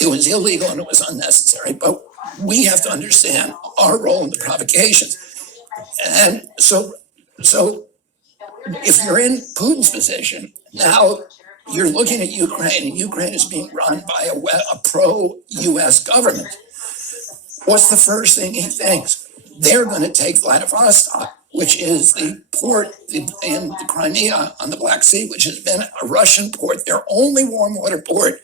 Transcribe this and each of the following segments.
It was illegal and it was unnecessary, but we have to understand our role in the provocations. And so if you're in Putin's position, now you're looking at Ukraine, and Ukraine is being run by a pro-US government. What's the first thing he thinks? They're going to take Vladivostok, which is the port in the Crimea on the Black Sea, which has been a Russian port, their only warm water port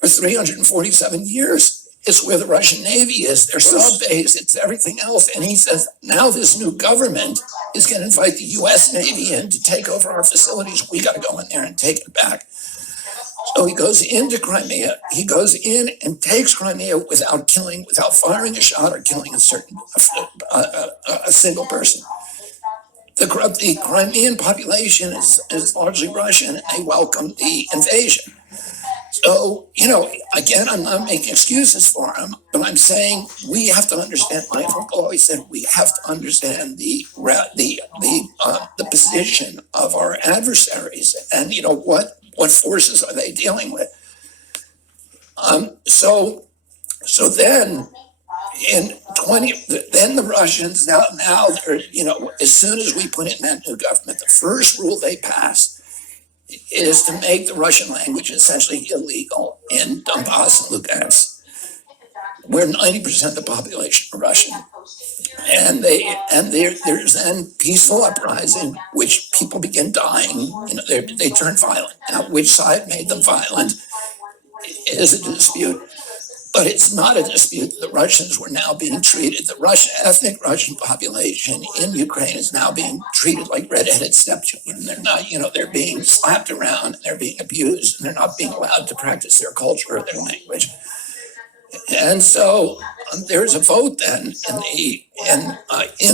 for 347 years. It's where the Russian Navy is, their sub base, it's everything else. And he says, now this new government is going to invite the US Navy in to take over our facilities. We got to go in there and take it back. So he goes into Crimea. He goes in and takes Crimea without firing a shot or killing a single person. The Crimean population is largely Russian, and they welcome the invasion. So, again, I'm not making excuses for him, but I'm saying we have to understand. My uncle always said we have to understand the position of our adversaries, and what forces are they dealing with. So then then the Russians now they're as soon as we put in that new government, the first rule they pass is to make the Russian language essentially illegal in Donbass and Lugansk, where 90% of the population are Russian. And there's then peaceful uprising, which people begin dying. They turn violent. Now, which side made them violent is a dispute. But it's not a dispute. The Russians were now being treated, the ethnic Russian population in Ukraine is now being treated like redheaded stepchildren. They're not, they're being slapped around, and they're being abused, and they're not being allowed to practice their culture or their language. And so there's a vote then in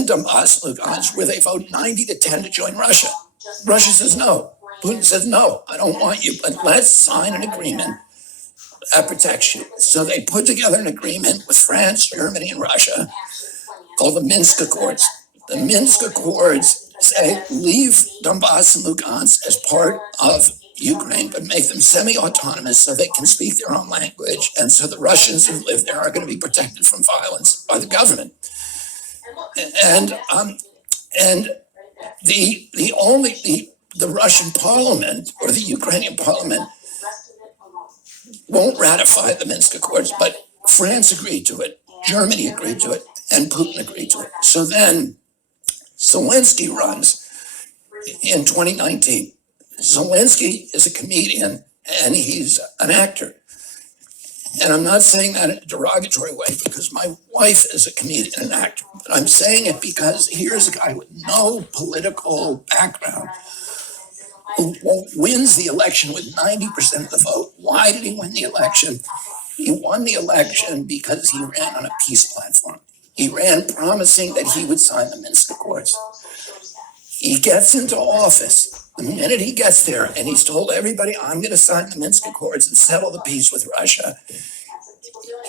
Donbass, Lugansk, where they vote 90-10 to join Russia. Russia says no. Putin says no, I don't want you, but let's sign an agreement that protects you. So they put together an agreement with France, Germany, and Russia called the Minsk Accords. The Minsk Accords say leave Donbass and Lugansk as part of Ukraine, but make them semi-autonomous so they can speak their own language, and so the Russians who live there are going to be protected from violence by the government. And the Russian parliament or the Ukrainian parliament won't ratify the Minsk Accords, but France agreed to it, Germany agreed to it, and Putin agreed to it. So then Zelensky runs in 2019. Zelensky is a comedian and he's an actor. And I'm not saying that in a derogatory way because my wife is a comedian and actor, but I'm saying it because here's a guy with no political background who wins the election with 90% of the vote. Why did he win the election? He won the election because he ran on a peace platform. He ran promising that he would sign the Minsk Accords. He gets into office. The minute he gets there and he's told everybody, I'm going to sign the Minsk Accords and settle the peace with Russia,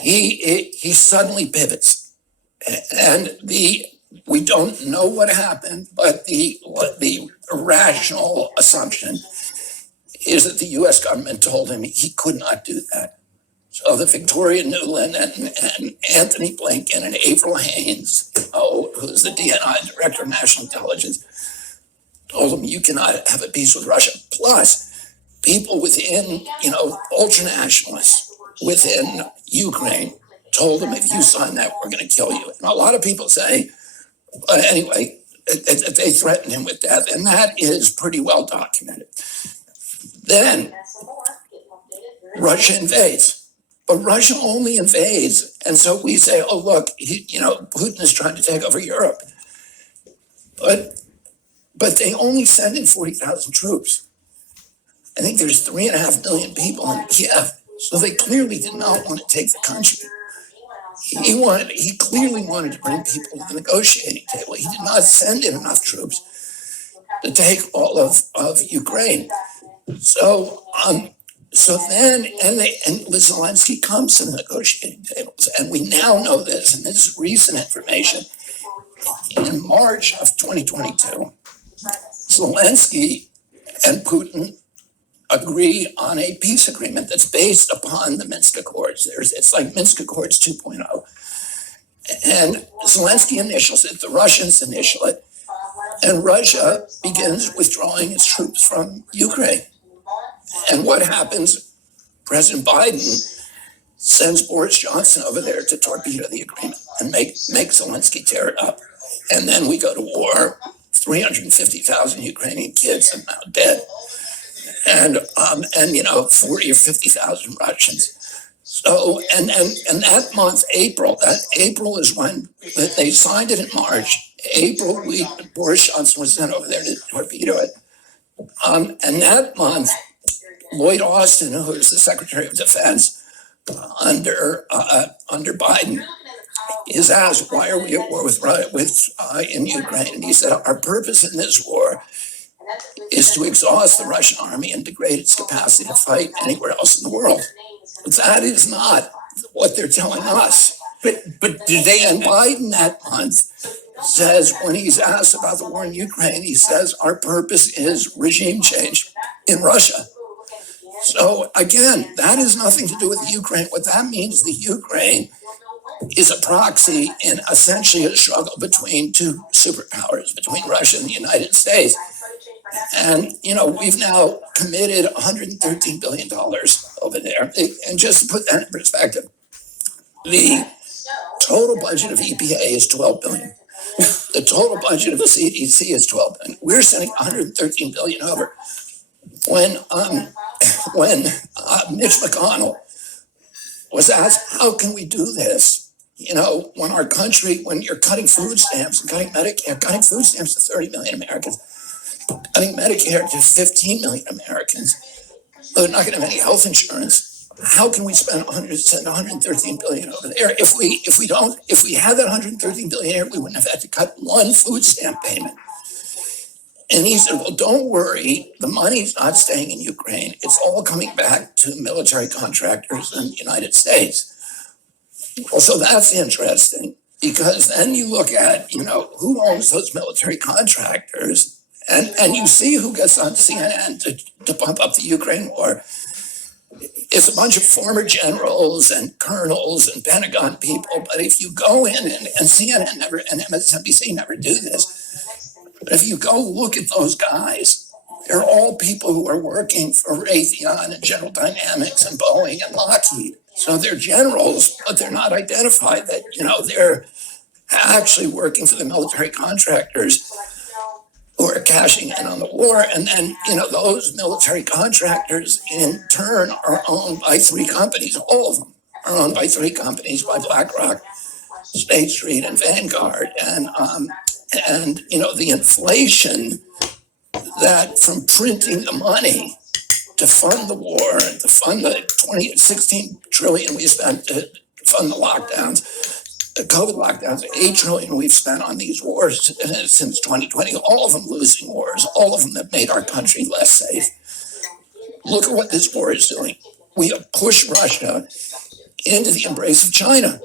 he suddenly pivots. And we don't know what happened, but the irrational assumption is that the U.S. government told him he could not do that. So the Victoria Nuland and Anthony Blinken and Avril Haines, who's the DNI, Director of National Intelligence, told him you cannot have a peace with Russia. Plus, people within, ultranationalists within Ukraine told him if you sign that, we're going to kill you. And a lot of people say, but anyway, they threatened him with death, and that is pretty well documented. Then Russia invades. But Russia only invades, and so we say, oh, look, Putin is trying to take over Europe. But they only send in 40,000 troops. I think there's 3.5 million people in Kiev, so they clearly did not want to take the country. He clearly wanted to bring people to the negotiating table. He did not send in enough troops to take all of Ukraine. So then Zelensky comes to the negotiating tables, and we now know this, and this is recent information. In March of 2022, Zelensky and Putin agree on a peace agreement that's based upon the Minsk Accords. It's like Minsk Accords 2.0. And Zelensky initials it, the Russians initial it, and Russia begins withdrawing its troops from Ukraine. And what happens? President Biden sends Boris Johnson over there to torpedo the agreement and make Zelensky tear it up. And then we go to war. 350,000 Ukrainian kids are now dead, and 40 or 50,000 Russians. So and that month, April is when they signed it in March. April, Boris Johnson was sent over there to torpedo it. And that month, Lloyd Austin, who was the Secretary of Defense under Biden, is asked, why are we at war with in Ukraine? And he said, our purpose in this war is to exhaust the Russian army and degrade its capacity to fight anywhere else in the world. That is not what they're telling us. But do they? And Biden that month says, when he's asked about the war in Ukraine, he says, our purpose is regime change in Russia. So again, that has nothing to do with Ukraine. What that means, the Ukraine is a proxy in essentially a struggle between two superpowers, between Russia and the United States. And, we've now committed $113 billion over there. And just to put that in perspective, the total budget of EPA is $12 billion. The total budget of the CDC is $12 billion. We're sending $113 billion over. When Mitch McConnell was asked, how can we do this? When our country, when you're cutting food stamps and cutting Medicare, cutting food stamps to 30 million Americans, cutting Medicare to 15 million Americans, they're not going to have any health insurance. How can we send 113 billion over there? If we had that 113 billion here, we wouldn't have had to cut one food stamp payment. And he said, well, don't worry, the money's not staying in Ukraine. It's all coming back to military contractors in the United States. Well, so that's interesting, because then you look at, who owns those military contractors, and you see who gets on CNN to pump up the Ukraine war. It's a bunch of former generals and colonels and Pentagon people. But if you go in, and CNN never, and MSNBC never do this, but if you go look at those guys, they're all people who are working for Raytheon and General Dynamics and Boeing and Lockheed. So they're generals, but they're not identified that, they're actually working for the military contractors who are cashing in on the war. And then, those military contractors in turn are owned by three companies. All of them are owned by three companies, by BlackRock, State Street, and Vanguard. And the inflation that from printing the money to fund the war, to fund the 16 trillion we spent to fund the lockdowns, the COVID lockdowns, 8 trillion we've spent on these wars since 2020, all of them losing wars, all of them that made our country less safe. Look at what this war is doing. We have pushed Russia into the embrace of China,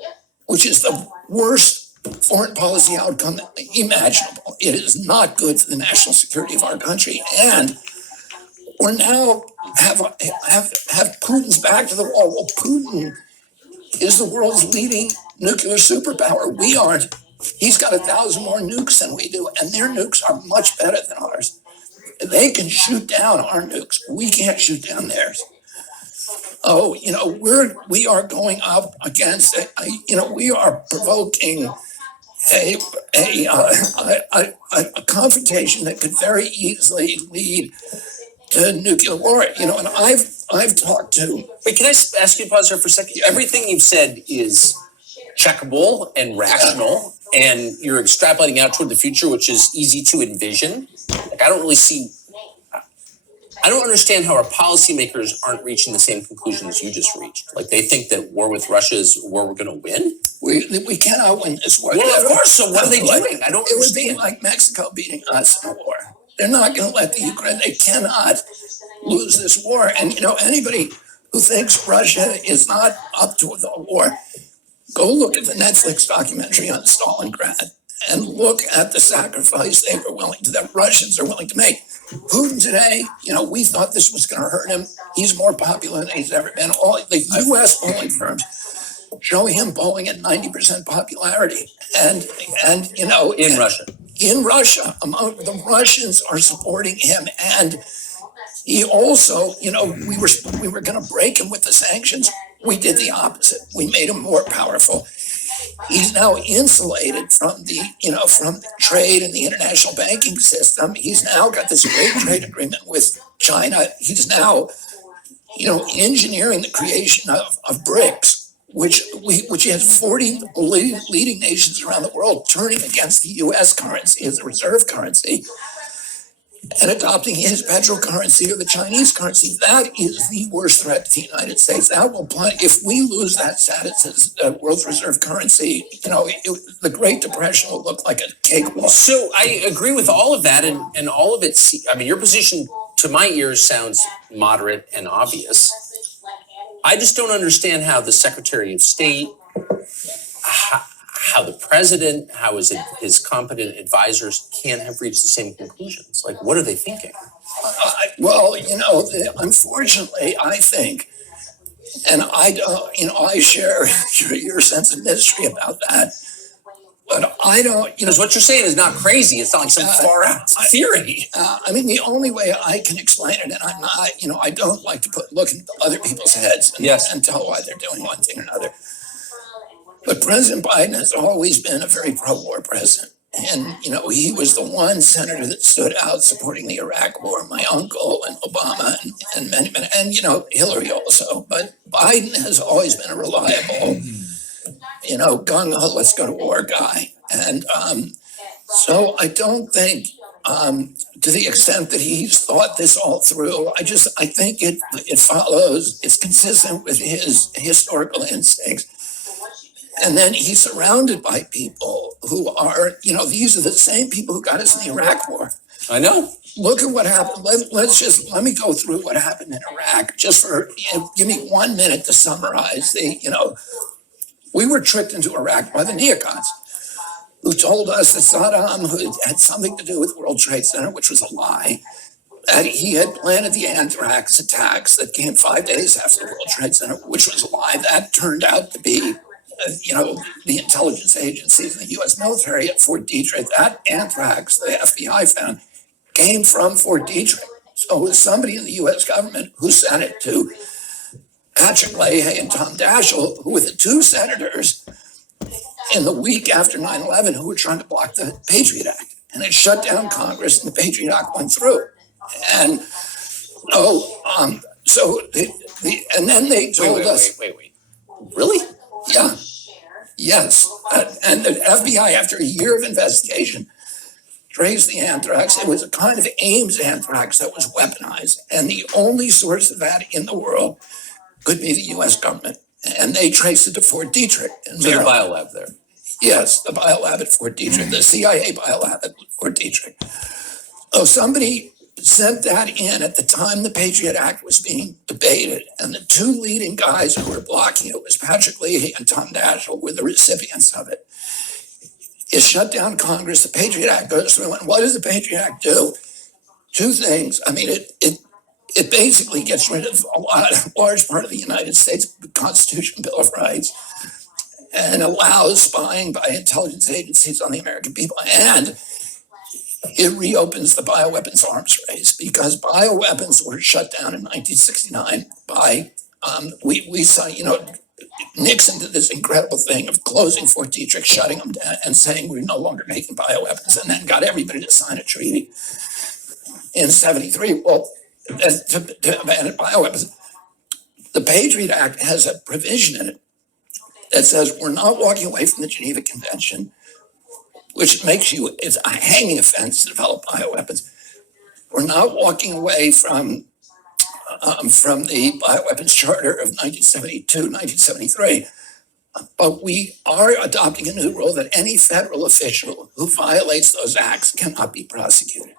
which is the worst foreign policy outcome imaginable. It is not good for the national security of our country. And we're now have Putin's back to the wall. Well, Putin is the world's leading nuclear superpower. We aren't. He's got 1,000 more nukes than we do, and their nukes are much better than ours. They can shoot down our nukes. We can't shoot down theirs. Oh, we are going up against it. We are provoking a confrontation that could very easily lead to nuclear war. And I've talked to. Wait, can I ask you to pause there for a second? Everything you've said is checkable and rational, and you're extrapolating out toward the future, which is easy to envision. Like, I don't understand how our policymakers aren't reaching the same conclusions you just reached. Like, they think that war with Russia is where we're going to win. We cannot win this war. Well, of course. So what are they doing? I don't understand. It would be like Mexico beating us in a war. They're not going to let the Ukraine. They cannot lose this war. And anybody who thinks Russia is not up to the war, go look at the Netflix documentary on Stalingrad and look at the sacrifice the Russians are willing to make. Putin today, we thought this was going to hurt him. He's more popular than he's ever been. All the U.S. polling firms show him polling at 90% popularity, and in Russia. In Russia, among the Russians are supporting him, and he also, we were going to break him with the sanctions. We did the opposite. We made him more powerful. He's now insulated from from the trade and the international banking system. He's now got this great trade agreement with China. He's now, engineering the creation of BRICS, which has 40 leading nations around the world turning against the U.S. currency as a reserve currency and adopting his petrocurrency or the Chinese currency. That is the worst threat to the United States. That will if we lose that status as the world's reserve currency, the Great Depression will look like a cakewalk. So I agree with all of that, and all of it. I mean, your position to my ears sounds moderate and obvious. I just don't understand how the Secretary of State, how the president, how his competent advisors can have reached the same conclusions. Like, what are they thinking? Unfortunately, I think, and I share your sense of mystery about that, but I don't, Because what you're saying is not crazy. It's not like some far out theory. The only way I can explain it, and I'm not, I don't like to look into other people's heads and tell why they're doing one thing or another. But President Biden has always been a very pro-war president. And, he was the one senator that stood out supporting the Iraq war, my uncle and Obama and many, and, Hillary also. But Biden has always been a reliable, gung-ho, let's go to war guy. And so I don't think, to the extent that he's thought this all through, I think it follows, it's consistent with his historical instincts. And then he's surrounded by people who are, these are the same people who got us in the Iraq war. I know. Look at what happened. Let me go through what happened in Iraq just for, give me 1 minute to summarize we were tricked into Iraq by the neocons who told us that Saddam, who had something to do with World Trade Center, which was a lie, that he had planted the anthrax attacks that came 5 days after the World Trade Center, which was a lie. That turned out to be the intelligence agencies and the U.S. military at Fort Detrick. That anthrax, the FBI found, came from Fort Detrick. So it was somebody in the U.S. government who sent it to Patrick Leahy and Tom Daschle, who were the two senators in the week after 9/11 who were trying to block the Patriot Act. And it shut down Congress, and the Patriot Act went through. And and then they told us. Wait. Really? Yeah. Yes. And the FBI, after a year of investigation, traced the anthrax. It was a kind of Ames anthrax that was weaponized. And the only source of that in the world could be the U.S. government. And they traced it to Fort Detrick. So the biolab there. Yes, the biolab at Fort Detrick, the CIA biolab at Fort Detrick. So somebody sent that in at the time the Patriot Act was being debated, and the two leading guys who were blocking it was Patrick Leahy and Tom Daschle were the recipients of it. It shut down Congress. The Patriot Act goes through, and what does the Patriot Act do? Two things. It basically gets rid of a large part of the United States Constitution, Bill of Rights, and allows spying by intelligence agencies on the American people, and it reopens the bioweapons arms race, because bioweapons were shut down in 1969 by, we saw, Nixon did this incredible thing of closing Fort Detrick, shutting them down and saying we're no longer making bioweapons, and then got everybody to sign a treaty in 73. Well, to ban bioweapons. The Patriot Act has a provision in it that says we're not walking away from the Geneva Convention, which it's a hanging offense to develop bioweapons. We're not walking away from the Bioweapons Charter of 1972, 1973, but we are adopting a new rule that any federal official who violates those acts cannot be prosecuted.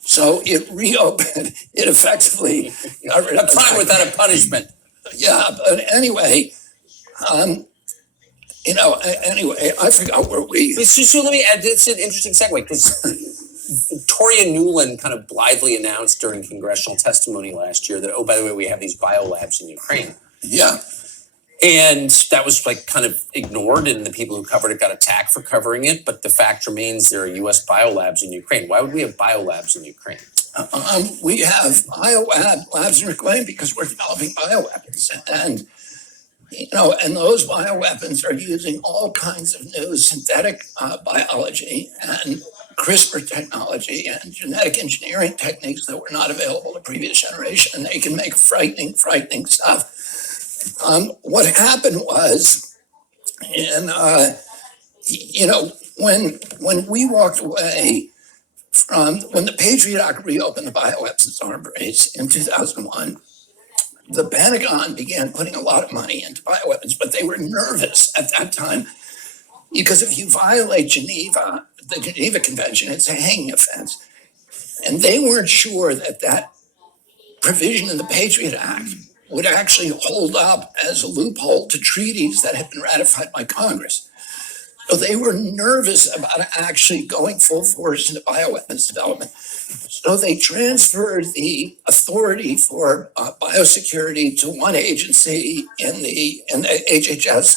So it reopened, it effectively got rid of a crime without a punishment. Yeah, but anyway, Anyway, I forgot where we. So let me add. It's an interesting segue because Victoria Nuland kind of blithely announced during congressional testimony last year that, oh, by the way, we have these biolabs in Ukraine. Yeah. And that was like kind of ignored, and the people who covered it got attacked for covering it. But the fact remains there are U.S. biolabs in Ukraine. Why would we have biolabs in Ukraine? We have biolabs in Ukraine because we're developing bioweapons, and and those bioweapons are using all kinds of new synthetic biology and CRISPR technology and genetic engineering techniques that were not available to previous generation, and they can make frightening stuff. What happened was, and when we walked away from when the Patriot Act reopened the bioweapons arms race in 2001, the Pentagon began putting a lot of money into bioweapons, but they were nervous at that time because if you violate the Geneva Convention, it's a hanging offense, and they weren't sure that that provision in the Patriot Act would actually hold up as a loophole to treaties that had been ratified by Congress. So they were nervous about actually going full force into bioweapons development. So they transferred the authority for biosecurity to one agency in the HHS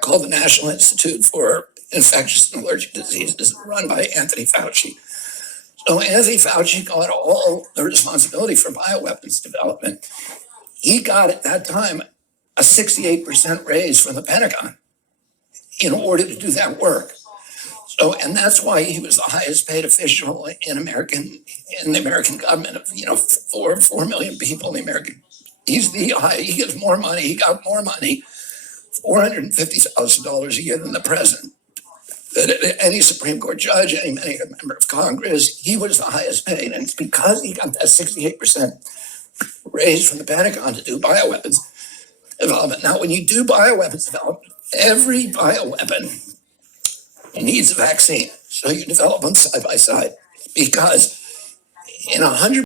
called the National Institute for Infectious and Allergic Diseases, run by Anthony Fauci. So Anthony Fauci got all the responsibility for bioweapons development. He got at that time a 68% raise from the Pentagon in order to do that work. So, and that's why he was the highest paid official in the American government of 4 million people in the American. He gets more money. He got more money, $450,000 a year than the president. Any Supreme Court judge, any member of Congress, he was the highest paid, and it's because he got that 68% raise from the Pentagon to do bioweapons development. Now, when you do bioweapons development, every bioweapon needs a vaccine. So you develop them side by side because in 100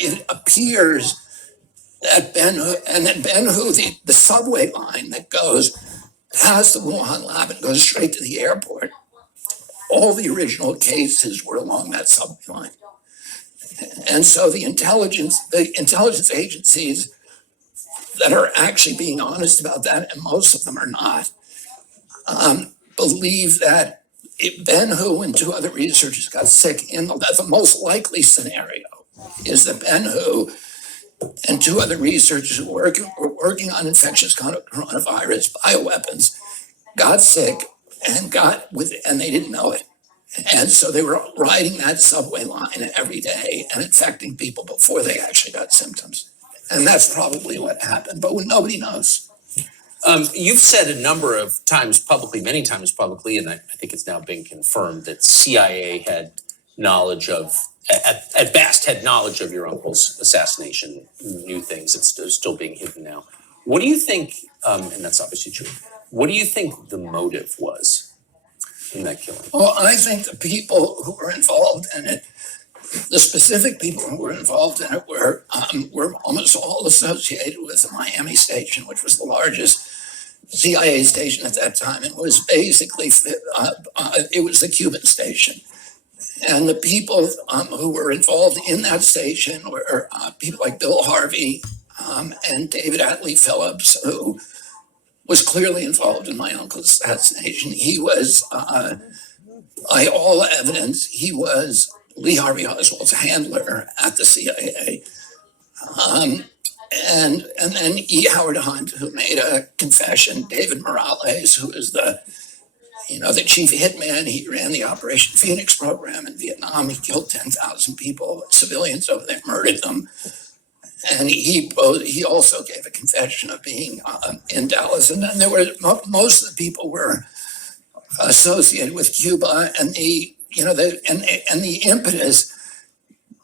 it appears that Ben Hu, the subway line that goes past the Wuhan lab and goes straight to the airport, all the original cases were along that subway line. And so the intelligence agencies that are actually being honest about that, and most of them are not, believe that Ben-Hu and two other researchers got sick. That the most likely scenario is that Ben-Hu and two other researchers who were working on infectious coronavirus bioweapons got sick and they didn't know it. And so they were riding that subway line every day and infecting people before they actually got symptoms. And that's probably what happened, but nobody knows. You've said a number of times publicly, many times publicly, and I think it's now been confirmed that CIA had knowledge of, at best, had knowledge of your uncle's assassination, knew things. It's still being hidden now. What do you think, and that's obviously true, what do you think the motive was in that killing? Well, I think the people who were involved in it, the specific people who were involved in it were almost all associated with the Miami station, which was the largest CIA station at that time. It was basically, it was the Cuban station. And the people who were involved in that station were people like Bill Harvey and David Atlee Phillips, who was clearly involved in my uncle's assassination. He was, by all evidence, he was Lee Harvey Oswald's handler at the CIA. And then E. Howard Hunt, who made a confession, David Morales, who is the chief hitman. He ran the Operation Phoenix program in Vietnam. He killed 10,000 people, civilians over there, murdered them. And he also gave a confession of being in Dallas. And then there were most of the people were associated with Cuba, and the impetus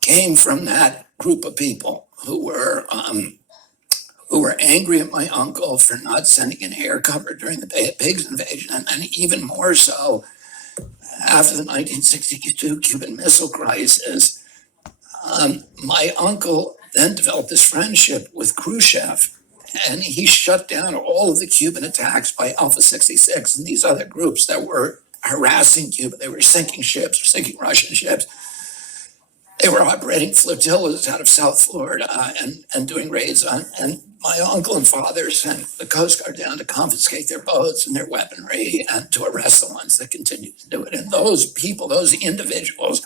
came from that group of people who were angry at my uncle for not sending an air cover during the Bay of Pigs invasion, and even more so after the 1962 Cuban Missile Crisis. My uncle then developed this friendship with Khrushchev, and he shut down all of the Cuban attacks by Alpha 66 and these other groups that were harassing Cuba. They were sinking ships, sinking Russian ships. They were operating flotillas out of South Florida and doing raids on. And my uncle and father sent the Coast Guard down to confiscate their boats and their weaponry and to arrest the ones that continued to do it. And those people, those individuals,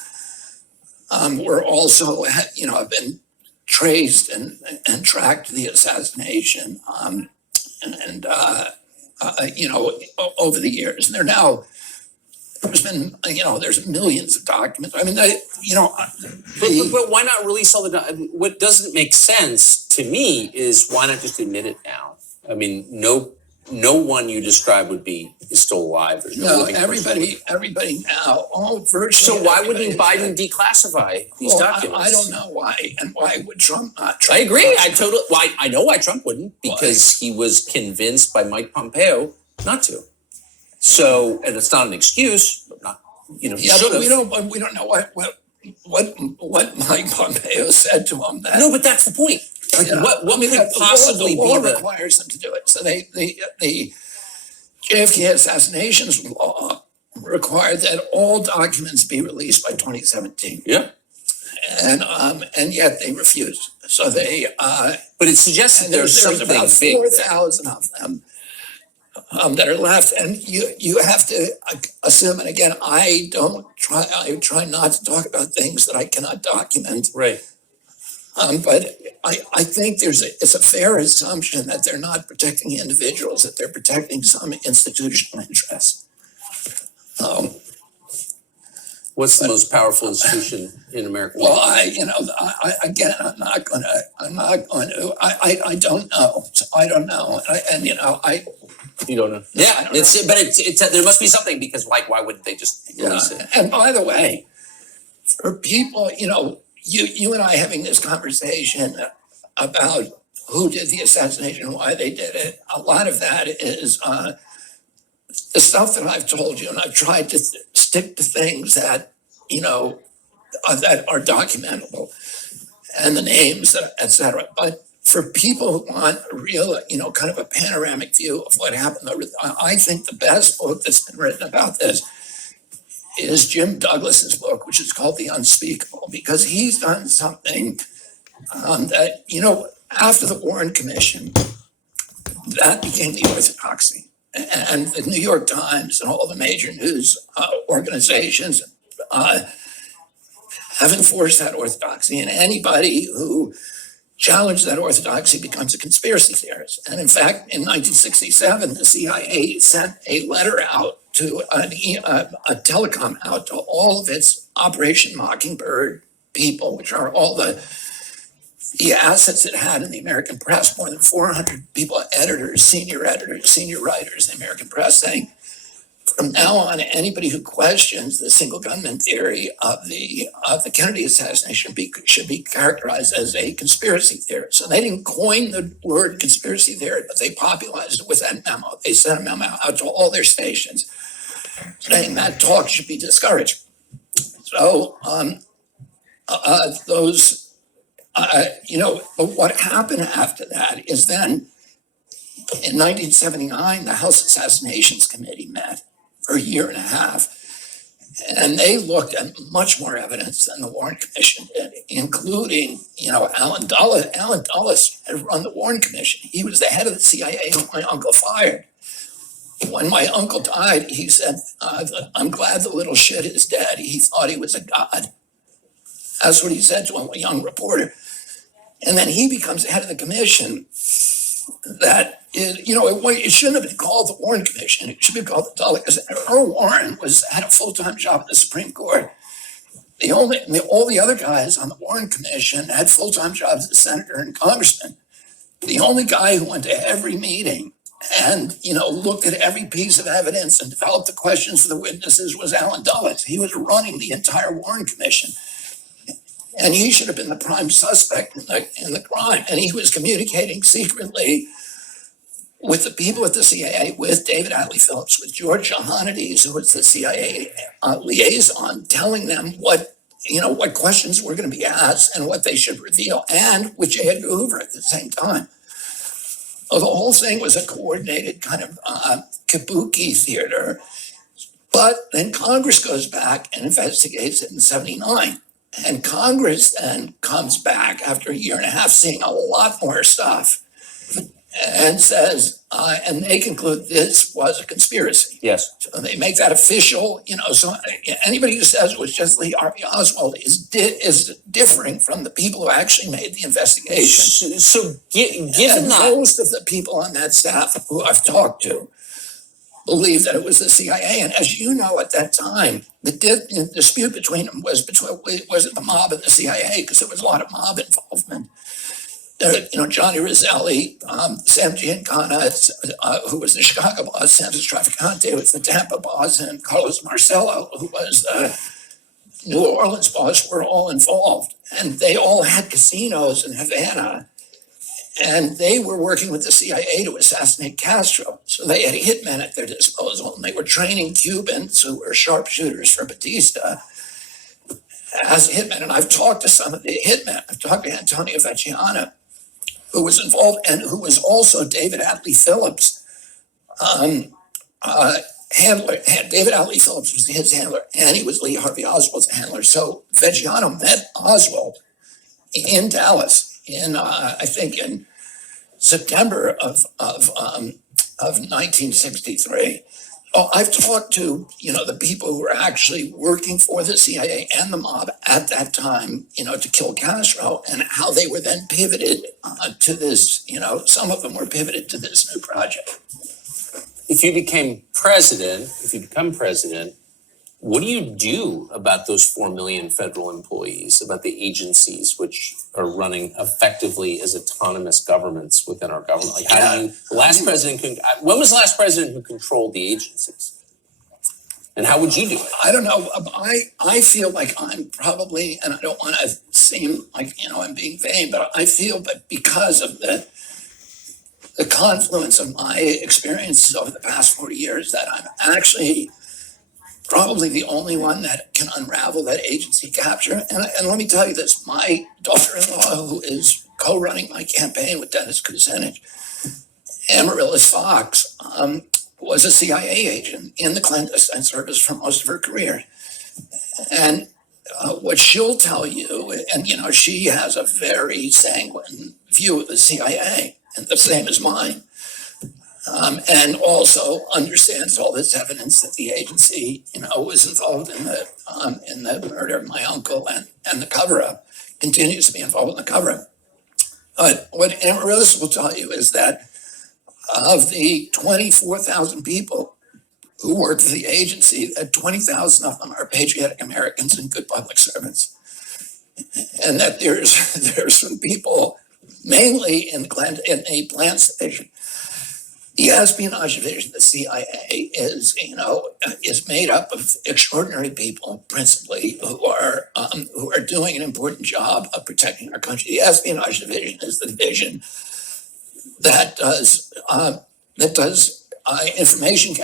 were also, have been traced and tracked to the assassination, over the years. And they're now, there's millions of documents. I mean, but why not release all the? What doesn't make sense to me is why not just admit it now? I mean, no one you describe is still alive. There's no living everybody now, all virtually. So why wouldn't Biden declassify these documents? I don't know why, and why would Trump not? I agree. I know why Trump wouldn't, because he was convinced by Mike Pompeo not to. So, and it's not an excuse, but not, Yeah, but we don't know what Mike Pompeo said to him. No, but that's the point. What could possibly the law be requires them to do it. So the JFK assassinations law required that all documents be released by 2017. Yeah. And yet they refused. So they but it suggests that there's something about 4,000 of them that are left, and you have to assume. And again, I try not to talk about things that I cannot document. Right. But I think it's a fair assumption that they're not protecting individuals, that they're protecting some institutional interests. What's the most powerful institution in America? Well, I don't know. So I don't know. You don't know. Yeah, but there must be something, because why wouldn't they just release it? And by the way, for people, you and I having this conversation about who did the assassination and why they did it, a lot of that is the stuff that I've told you, and I've tried to stick to things that, that are documentable. and the names, etc. But for people who want a real, kind of a panoramic view of what happened, I think the best book that's been written about this is Jim Douglas's book, which is called The Unspeakable, because he's done something that, after the Warren Commission, that became the orthodoxy. And the New York Times and all the major news organizations have enforced that orthodoxy. And anybody who challenged that orthodoxy becomes a conspiracy theorist. And in fact, in 1967, the CIA sent a letter out to a telecom out to all of its Operation Mockingbird people, which are all the assets it had in the American press, more than 400 people, editors, senior writers in the American press, saying, from now on, anybody who questions the single gunman theory of the Kennedy assassination should be characterized as a conspiracy theorist. So they didn't coin the word conspiracy theory, but they popularized it with that memo. They sent a memo out to all their stations saying that talk should be discouraged. So but what happened after that is then in 1979, the House Assassinations Committee met for a year and a half, and they looked at much more evidence than the Warren Commission did, including, Alan Dulles. Alan Dulles had run the Warren Commission. He was the head of the CIA who my uncle fired. When my uncle died, he said, I'm glad the little shit is dead. He thought he was a god. That's what he said to a young reporter. And then he becomes head of the commission that is, it shouldn't have been called the Warren Commission. It should be called the Dulles, because Earl Warren had a full-time job at the Supreme Court. All the other guys on the Warren Commission had full-time jobs as a senator and congressman. The only guy who went to every meeting and, looked at every piece of evidence and developed the questions for the witnesses was Alan Dulles. He was running the entire Warren Commission. And he should have been the prime suspect in the crime. And he was communicating secretly with the people at the CIA, with David Atlee Phillips, with George Johannides, who was the CIA liaison, telling them what questions were going to be asked and what they should reveal, and with J. Edgar Hoover at the same time. So the whole thing was a coordinated kind of kabuki theater. But then Congress goes back and investigates it in 79. And Congress then comes back after a year and a half, seeing a lot more stuff, and says, and they conclude this was a conspiracy. Yes. So they make that official. So anybody who says it was just Lee Harvey Oswald is differing from the people who actually made the investigation. So given that, most of the people on that staff who I've talked to believed that it was the CIA. And as you know, at that time, the dispute between them was it the mob and the CIA, because there was a lot of mob involvement. Johnny Roselli, Sam Giancana, who was the Chicago boss, Santos Trafficante, who was the Tampa boss, and Carlos Marcello, who was the New Orleans boss, were all involved. And they all had casinos in Havana. And they were working with the CIA to assassinate Castro. So they had hitmen at their disposal, and they were training Cubans who were sharpshooters for Batista as hitmen. And I've talked to some of the hitmen. I've talked to Antonio Vecchiano, who was involved, and who was also David Atlee Phillips' handler. David Atlee Phillips was his handler, and he was Lee Harvey Oswald's handler. So Vecchiano met Oswald in Dallas I think in September of 1963. I've talked to, the people who were actually working for the CIA and the mob at that time, to kill Castro, and how they were then pivoted to this, some of them were pivoted to this new project. if you become president, what do you do about those 4 million federal employees, about the agencies which are running effectively as autonomous governments within our government? Like, how do you, when was the last president who controlled the agencies? And how would you do it? I don't know. I feel like I'm probably, and I don't want to seem like, I'm being vain, but I feel that because of the confluence of my experiences over the past 40 years, that I'm actually probably the only one that can unravel that agency capture. And let me tell you this, my daughter-in-law, who is co-running my campaign with Dennis Kucinich, Amaryllis Fox, was a CIA agent in the clandestine service for most of her career. And what she'll tell you, and she has a very sanguine view of the CIA, and the same as mine, and also understands all this evidence that the agency, was involved in the murder of my uncle and the cover-up, continues to be involved in the cover-up. But what Amaryllis will tell you is that of the 24,000 people who work for the agency, that 20,000 of them are patriotic Americans and good public servants. And that there's some people, mainly in a plant station. The espionage division, the CIA, is made up of extraordinary people, principally, who are doing an important job of protecting our country. The espionage division is the division that does information